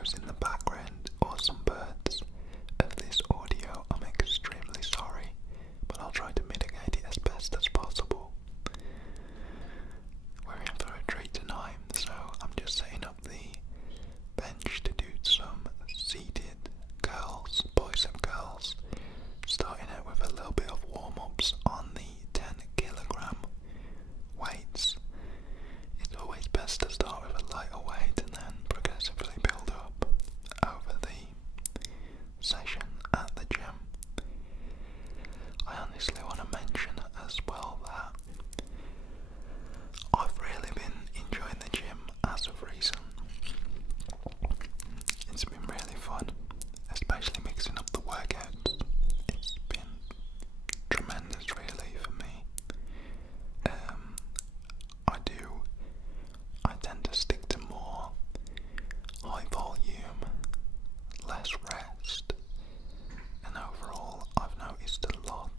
echoes in the background or some birds of this audio, I'm extremely sorry, but I'll try to mitigate it as best as possible. We're in for a treat tonight, so I'm just setting up the bench to do some seated curls, bicep curls, starting out with a little bit of warm-ups on the 10 kilogram weights. It's always best to start with a lighter weight and then progressively build up over the session at the gym. I honestly want to mention as well that I've really been enjoying the gym as of recent. It's been really fun, especially mixing up the workouts. It's been tremendous really for me. I tend to stick to more high volume, less rest, and overall I've noticed a lot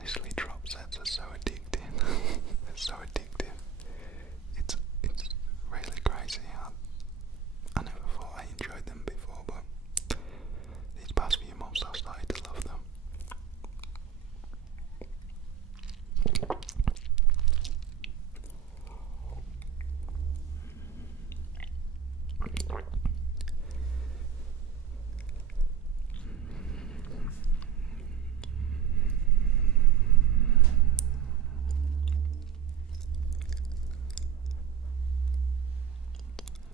Honestly, drop sets are so addicting. They're so addictive. It's really crazy. I never thought I enjoyed them before, but these past few months I've started to love them.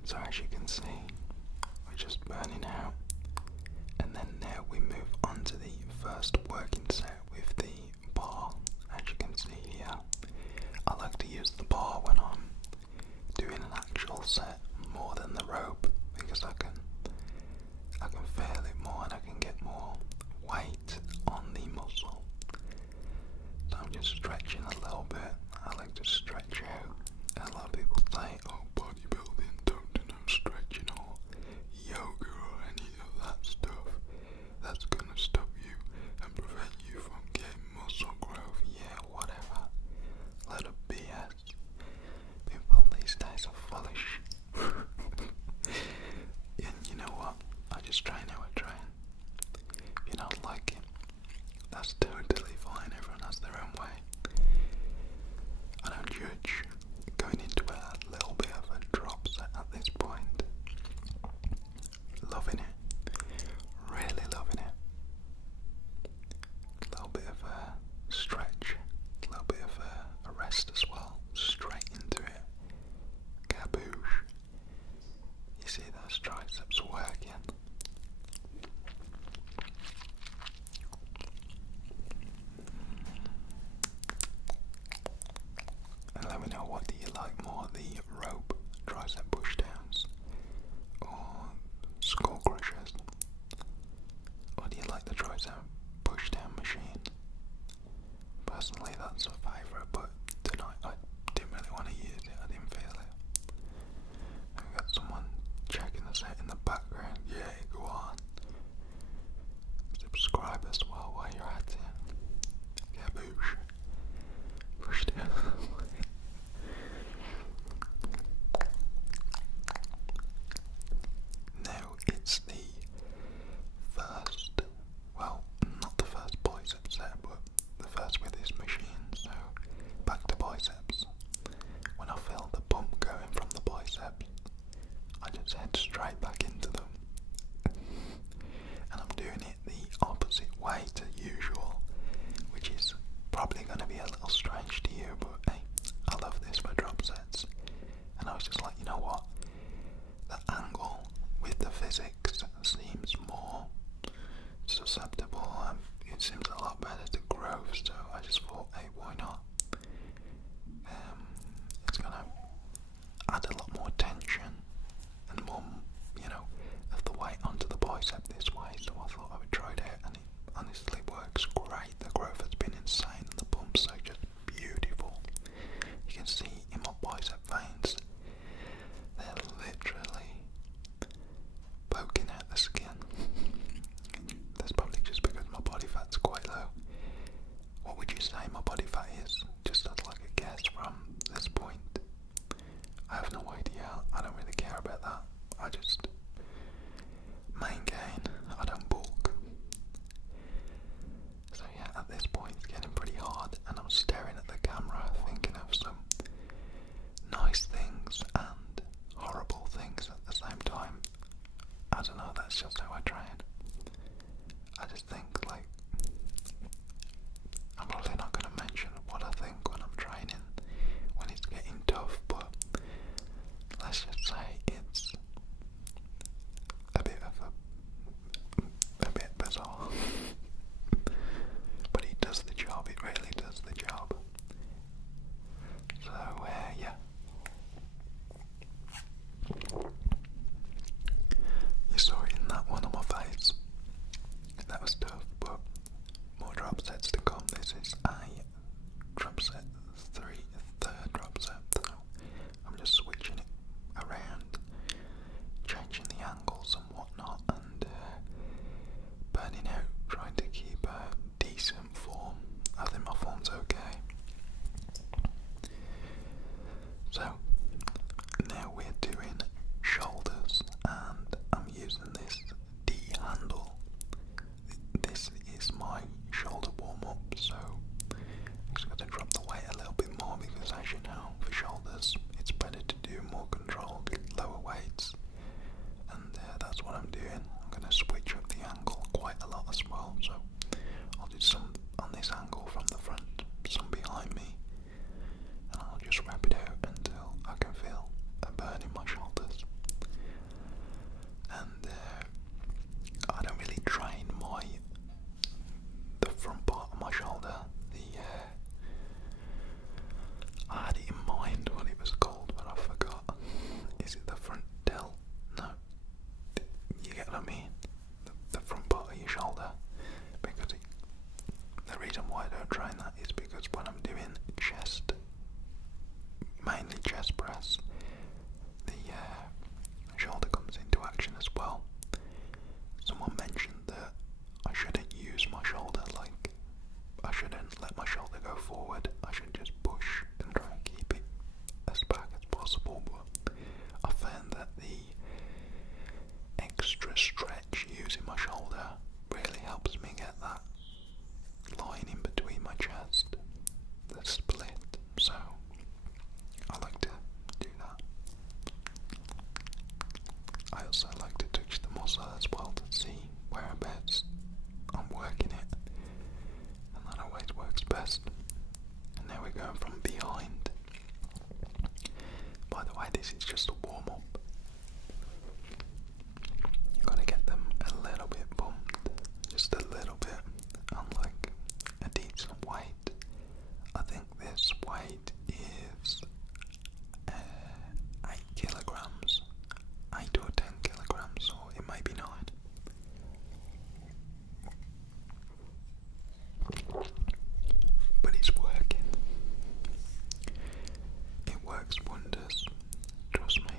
So as you can see, we're just burning out, and then now we move on to the first working set with the bar. As you can see here, I like to use the bar when I'm doing an actual set more than the rope, because I can feel it more and I can get more weight on the muscle. So I'm just stretching a little bit. I like to stretch out. A lot of people say, oh, bodybuilding, don't do no stretching or yoga or any of that stuff. That's gonna stop you and prevent you from getting muscle growth. Yeah, whatever. Load of BS. People these days are full of shit. And you know what? I just train how I train. If you don't like it, that's totally fine. Everyone has their own way. I don't judge. Going into a little bit of a drop set at this point. Loving it. Really loving it. A little bit of a stretch. A little bit of a rest as well. Straight into it. Kaboosh. You see those triceps working. And let me know, what do you like more, the rope tricep pushdowns or skull crushers? Or do you like the tricep pushdown machine? Personally, that's a favourite, but tonight I didn't really want to use it. I didn't feel it. I've got someone checking the set in the background. Yeah, go on. Subscribe as well while you're at it. Kaboosh. Pushdown. Now it's the first, well, not the first bicep set, but the first with this machine. So back to biceps. When I feel the pump going from the biceps, I just head straight back into them. And I'm doing it the opposite way to usual, which is probably going to be a little strange to you, but hey, I love this for drop sets. And I was just like, you know what, the angle with the physics seems more susceptible, it seems a lot better to growth, so I just thought, hey, why not? It's going to add a lot more tension and more, you know, of the weight onto the bicep this way, so I thought I would try it out, and it honestly works great. The growth has been insane, and the pumps are just beautiful. You can see in my bicep veins, they're literally poking out the skin. That's probably just because my body fat's quite low. What would you say my body fat is? Just as like a guess from this point. I have no idea. I don't really care about that. I just maintain. I don't bulk. So yeah, at this point it's getting pretty hard, and I'm staring at the camera thinking of some nice things and horrible things at the same time. I don't know, that's just how I train. I just think, like, I'm probably not going to mention what I think why I don't train that is because when I'm doing chest, mainly chest press, the shoulder comes into action as well. Someone mentioned that I shouldn't use my shoulder, like I shouldn't let my shoulder go forward, I should just push and try and keep it as back as possible, but I found that the extra stretch using my shoulder really helps me get that line in between my chest, the split, so I like to do that. I also like to touch the muscle as well to see whereabouts I'm working it, and that always works best. And now we're going from behind. By the way, this is just a warm-up. Gotta get them a little bit pumped, just a little bit, on like a decent weight. I think this weight is 8 kilograms, 8 or 10 kilograms, or it may be 9. But it's working. It works wonders, trust me.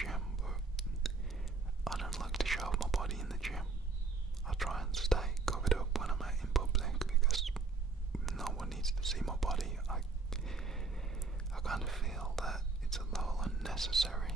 gym, but I don't like to show off my body in the gym. I try and stay covered up when I'm out in public because no one needs to see my body. I kind of feel that it's a little unnecessary